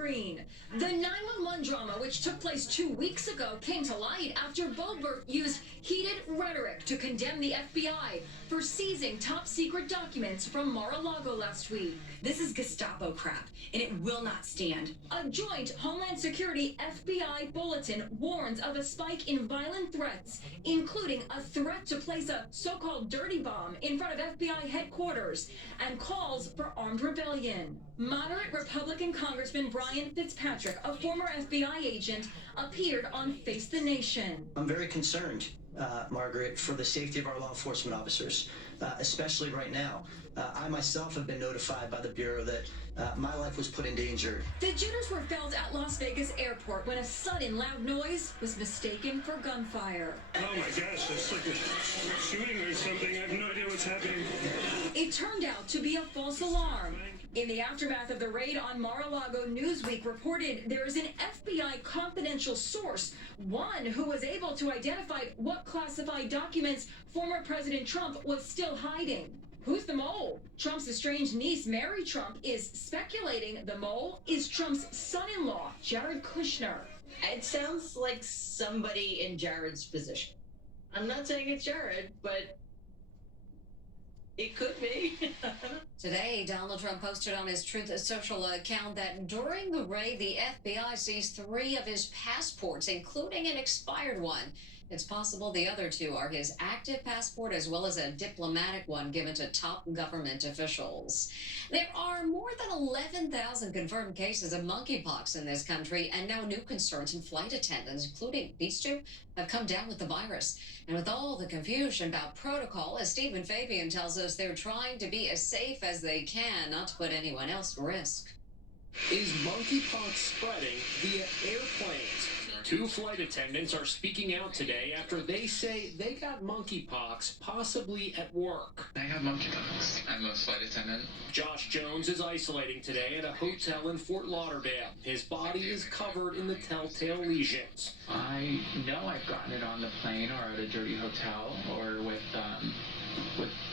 screen. The 911 drama, which took place 2 weeks ago, came to light after Boebert used heated rhetoric to condemn the FBI for seizing top secret documents from Mar-a-Lago last week. This is Gestapo crap, and it will not stand. A joint Homeland Security FBI bulletin warns of a spike in violent threats, including a threat to place a so-called dirty bomb in front of FBI headquarters, and calls for armed rebellion. Moderate Republican Congressman Brian Fitzpatrick, a former FBI agent, appeared on Face the Nation. I'm very concerned, Margaret, for the safety of our law enforcement officers, especially right now. I myself have been notified by the Bureau that my life was put in danger. The jitters were felt at Las Vegas airport when a sudden loud noise was mistaken for gunfire. Oh my gosh, it's like a shooting or something. I have no idea what's happening. It turned out to be a false alarm. In the aftermath of the raid on Mar-a-Lago, Newsweek reported there is an FBI confidential source, one who was able to identify what classified documents former President Trump was still hiding. Who's the mole? Trump's estranged niece, Mary Trump, is speculating the mole is Trump's son-in-law, Jared Kushner. It sounds like somebody in Jared's position. I'm not saying it's Jared, but it could be. Today, Donald Trump posted on his Truth Social account that during the raid, the FBI seized 3 of his passports, including an expired one. It's possible the other 2 are his active passport as well as a diplomatic one given to top government officials. There are more than 11,000 confirmed cases of monkeypox in this country, and now new concerns in flight attendants, including these 2, have come down with the virus. And with all the confusion about protocol, as Stephen Fabian tells us, they're trying to be as safe as they can, not to put anyone else at risk. Is monkeypox spreading via airplanes? 2 flight attendants are speaking out today after they say they got monkeypox, possibly at work. I have monkeypox. I'm a flight attendant. Josh Jones is isolating today at a hotel in Fort Lauderdale. His body is covered in the telltale lesions. I know I've gotten it on the plane or at a dirty hotel or with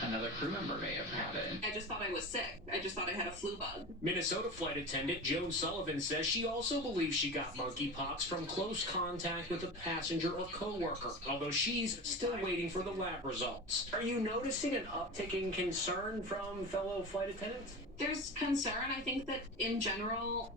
another crew member may have had it. I just thought I was sick. I just thought I had a flu bug. Minnesota flight attendant Joan Sullivan says she also believes she got monkeypox from close contact with a passenger or coworker, although she's still waiting for the lab results. Are you noticing an uptick in concern from fellow flight attendants? There's concern. I think that in general,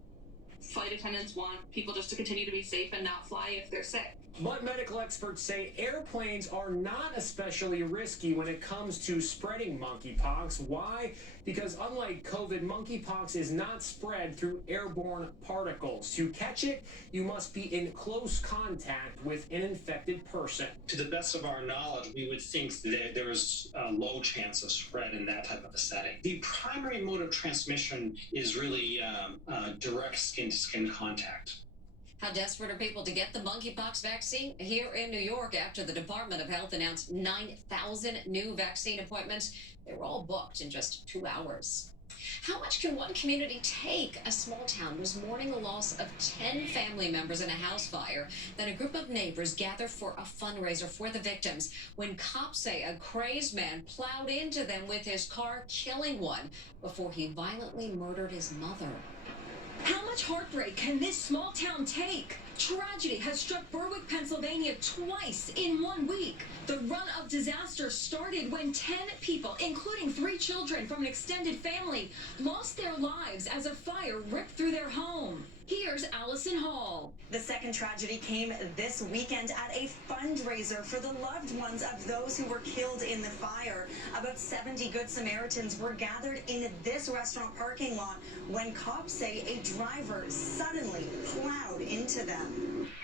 flight attendants want people just to continue to be safe and not fly if they're sick. But medical experts say airplanes are not especially risky when it comes to spreading monkeypox. Why? Because unlike COVID, monkeypox is not spread through airborne particles. To catch it, you must be in close contact with an infected person. To the best of our knowledge, we would think that there is a low chance of spread in that type of a setting. The primary mode of transmission is really direct skin-to-skin contact. How desperate are people to get the monkeypox vaccine? Here in New York, after the Department of Health announced 9,000 new vaccine appointments, they were all booked in just 2 hours. How much can one community take? A small town was mourning the loss of 10 family members in a house fire. Then a group of neighbors gathered for a fundraiser for the victims when cops say a crazed man plowed into them with his car, killing one before he violently murdered his mother. How much heartbreak can this small town take? Tragedy has struck Berwick, Pennsylvania twice in 1 week. The run of disaster started when 10 people, including 3 children from an extended family, lost their lives as a fire ripped through their home. Here's Allison Hall. The second tragedy came this weekend at a fundraiser for the loved ones of those who were killed in the fire. About 70 Good Samaritans were gathered in this restaurant parking lot when cops say a driver suddenly plowed into them.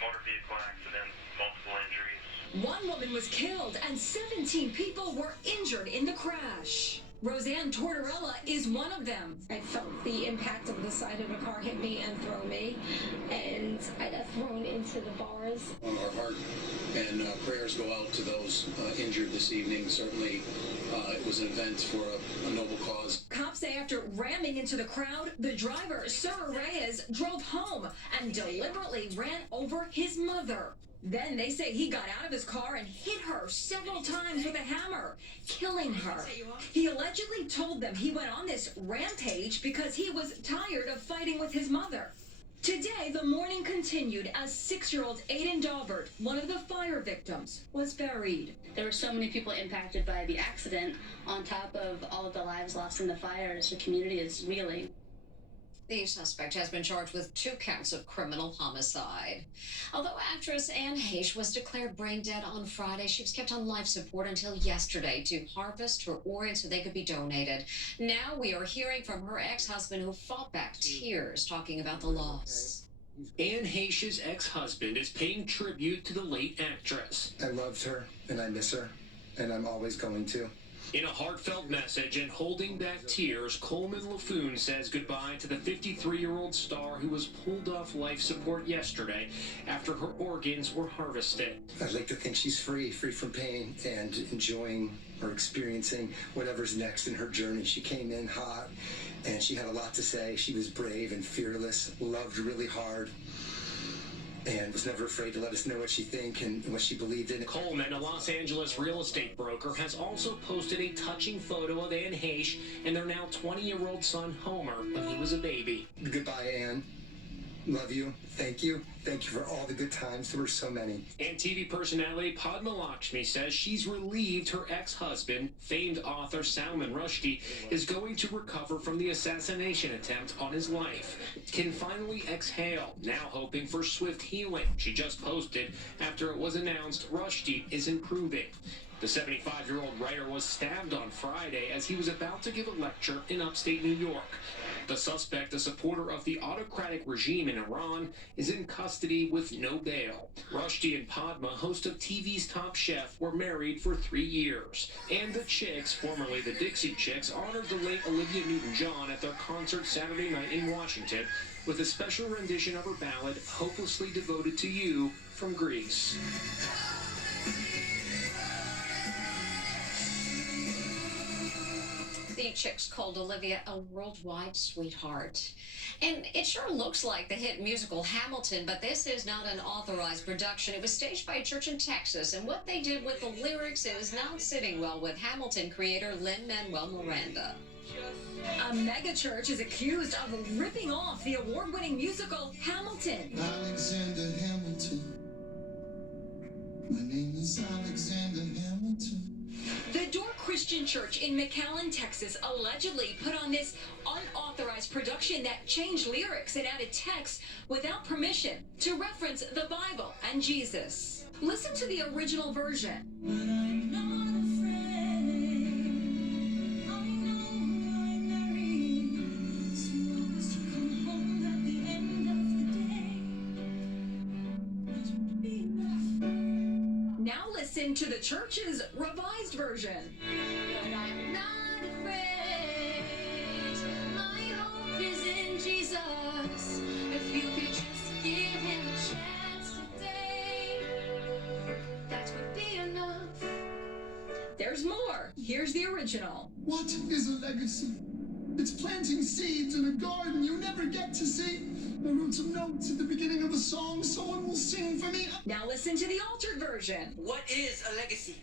Motor vehicle accident, multiple injuries. 1 woman was killed and 17 people were injured in the crash. Roseanne Tortorella is one of them. I felt the impact of the side of the car hit me and throw me, and I got thrown into the bars. Our heart and prayers go out to those injured this evening. Certainly, it was an event for a noble cause. Cops say after ramming into the crowd, the driver, Sir Reyes, drove home and deliberately ran over his mother. Then they say he got out of his car and hit her several times with a hammer, killing her. He allegedly told them he went on this rampage because he was tired of fighting with his mother. Today, the mourning continued as 6-year-old Aiden Daubert, one of the fire victims, was buried. There were so many people impacted by the accident on top of all of the lives lost in the fires. The community is reeling. The suspect has been charged with 2 counts of criminal homicide. Although actress Anne Heche was declared brain dead on Friday, she was kept on life support until yesterday to harvest her organs so they could be donated. Now we are hearing from her ex-husband who fought back tears talking about the loss. Anne Heche's ex-husband is paying tribute to the late actress. I loved her, and I miss her, and I'm always going to. In a heartfelt message and holding back tears, Coleman LaFoon says goodbye to the 53-year-old star who was pulled off life support yesterday after her organs were harvested. I'd like to think she's free from pain and enjoying or experiencing whatever's next in her journey. She came in hot, and she had a lot to say. She was brave and fearless, loved really hard, and was never afraid to let us know what she think and what she believed in. Coleman, a Los Angeles real estate broker, has also posted a touching photo of Anne Heche and their now 20-year-old son, Homer, when he was a baby. Goodbye, Anne. Love you. Thank you. Thank you for all the good times. There were so many. And TV personality Padma Lakshmi says she's relieved her ex-husband, famed author Salman Rushdie, is going to recover from the assassination attempt on his life. Can finally exhale, now hoping for swift healing. She just posted after it was announced Rushdie is improving. The 75-year-old writer was stabbed on Friday as he was about to give a lecture in upstate New York. The suspect, a supporter of the autocratic regime in Iran, is in custody with no bail. Rushdie and Padma, host of TV's Top Chef, were married for 3 years. And the Chicks, formerly the Dixie Chicks, honored the late Olivia Newton-John at their concert Saturday night in Washington with a special rendition of her ballad, Hopelessly Devoted to You, from Greece. The Chicks called Olivia a worldwide sweetheart. And it sure looks like the hit musical Hamilton, but this is not an authorized production. It was staged by a church in Texas, and what they did with the lyrics is not sitting well with Hamilton creator Lin-Manuel Miranda. A megachurch is accused of ripping off the award-winning musical Hamilton. Alexander Hamilton. My name is Alexander Hamilton. The Door Christian Church in McAllen, Texas, allegedly put on this unauthorized production that changed lyrics and added text without permission to reference the Bible and Jesus. Listen to the original version. But I'm not afraid. I know who I married. So long as you come home at the end of the day, that would be enough. Now listen to the church's revised version. But I'm not afraid. My hope is in Jesus. If you could just give him a chance today, that would be enough. There's more. Here's the original. What is a legacy? It's planting seeds in a garden you never get to see. I wrote some notes at the beginning of a song someone will sing for me. Now listen to the altered version. What is a legacy?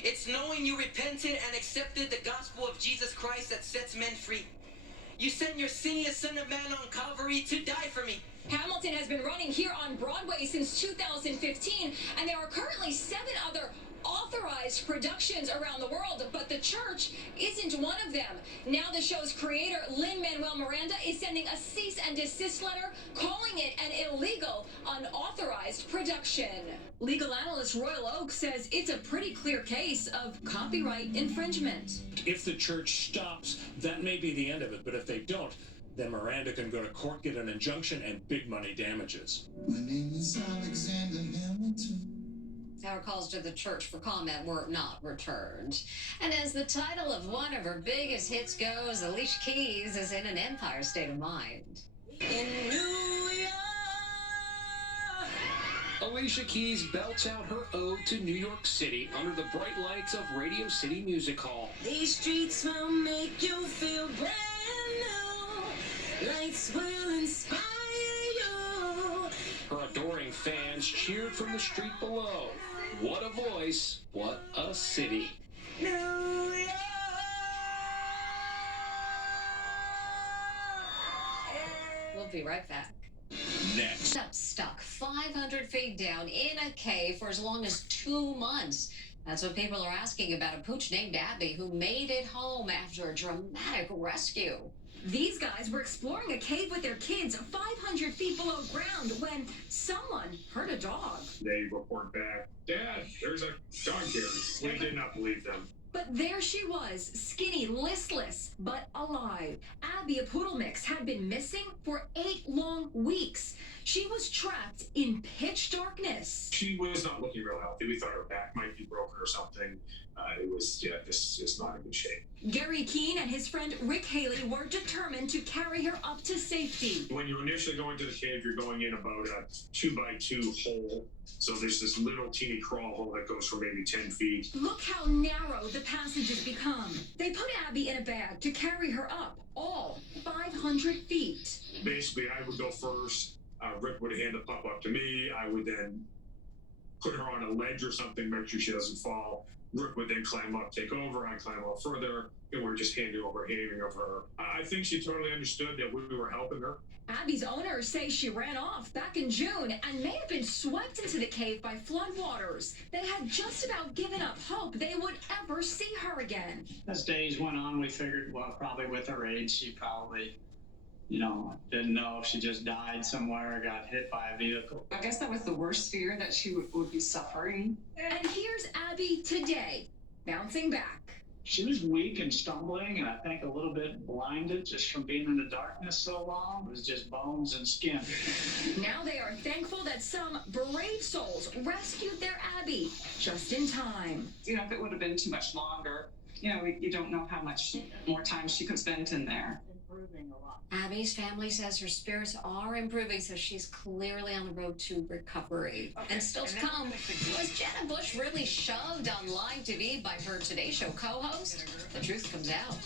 It's knowing you repented and accepted the gospel of Jesus Christ that sets men free. You sent your sinless Son of Man on Calvary to die for me. Hamilton has been running here on Broadway since 2015, and there are currently 7 other authorized productions around the world, but the church isn't one of them. Now the show's creator, Lin-Manuel Miranda, is sending a cease and desist letter calling it an illegal, unauthorized production. Legal analyst Royal Oak says it's a pretty clear case of copyright infringement. If the church stops, that may be the end of it, but if they don't, then Miranda can go to court, get an injunction, and big money damages. My name is Alexander Hamilton. Our calls to the church for comment were not returned. And as the title of one of her biggest hits goes, Alicia Keys is in an Empire state of mind. In New York. Alicia Keys belts out her ode to New York City under the bright lights of Radio City Music Hall. These streets will make you feel brand new. Lights will inspire you. Her adoring fans cheered from the street below. What a voice, what a city. New York. We'll be right back. Next. Stuck 500 feet down in a cave for as long as 2 months. That's what people are asking about a pooch named Abby who made it home after a dramatic rescue. These guys were exploring a cave with their kids 500 feet below ground when someone heard a dog. They report back, Dad, there's a dog here. We did not believe them. But there she was, skinny, listless, but alive. Abby, a poodle mix, had been missing for 8 long weeks. She was trapped in pitch darkness. She was not looking real healthy. We thought her back might be broken or something. This is not in good shape. Gary Keene and his friend Rick Haley were determined to carry her up to safety. When you initially go into the cave, you're going in about a 2x2 hole. So there's this little teeny crawl hole that goes for maybe 10 feet. Look how narrow the passage has become. They put Abby in a bag to carry her up, all 500 feet. Basically, I would go first. Rick would hand the pup up to me. I would then put her on a ledge or something, make sure she doesn't fall. Rick would then climb up, take over. I climb up further, and we're just handing over her. I think she totally understood that we were helping her. Abby's owners say she ran off back in June and may have been swept into the cave by floodwaters. They had just about given up hope they would ever see her again. As days went on, we figured, well, probably with her age, she probably, didn't know if she just died somewhere or got hit by a vehicle. I guess that was the worst fear, that she would be suffering. And here's Abby today, bouncing back. She was weak and stumbling, and I think a little bit blinded just from being in the darkness so long. It was just bones and skin. Now they are thankful that some brave souls rescued their Abby just in time. If it would have been too much longer, you don't know how much more time she could spend in there. Abby's family says her spirits are improving, so she's clearly on the road to recovery. And still to come, was Jenna Bush really shoved on live TV by her Today Show co-host? The truth comes out.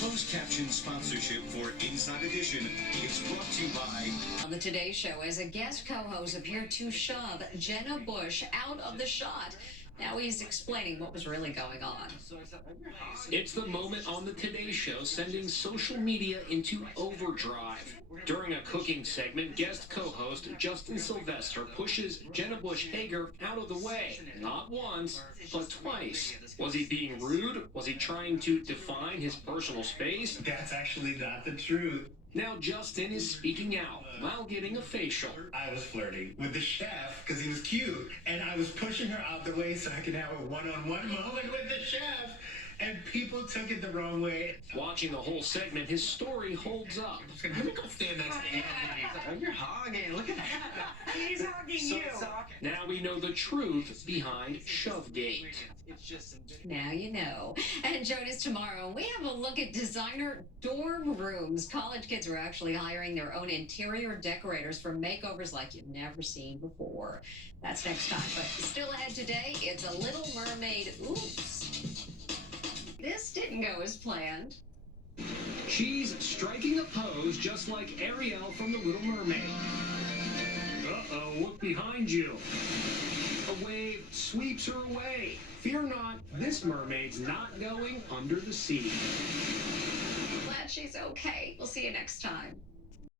Closed caption sponsorship for Inside Edition is brought to you by... On the Today Show, as a guest co-host appeared to shove Jenna Bush out of the shot. Now he's explaining what was really going on. It's the moment on the Today Show sending social media into overdrive. During a cooking segment, guest co-host Justin Sylvester pushes Jenna Bush Hager out of the way. Not once, but twice. Was he being rude? Was he trying to define his personal space? That's actually not the truth. Now Justin is speaking out while getting a facial. I was flirting with the chef because he was cute, and I was pushing her out the way so I could have a one-on-one moment with the chef, and people took it the wrong way. Watching the whole segment, his story holds up. Let me go stand next to Anthony. You're hogging. Look at that. He's hogging you. Now we know the truth behind Shovegate. Now you know. And join us tomorrow. We have a look at designer dorm rooms. College kids are actually hiring their own interior decorators for makeovers like you've never seen before. That's next time. But still ahead today, it's a Little Mermaid. Oops. This didn't go as planned. She's striking a pose just like Ariel from The Little Mermaid. Uh-oh, look behind you. A wave sweeps her away. Fear not, this mermaid's not going under the sea. Glad she's okay. We'll see you next time.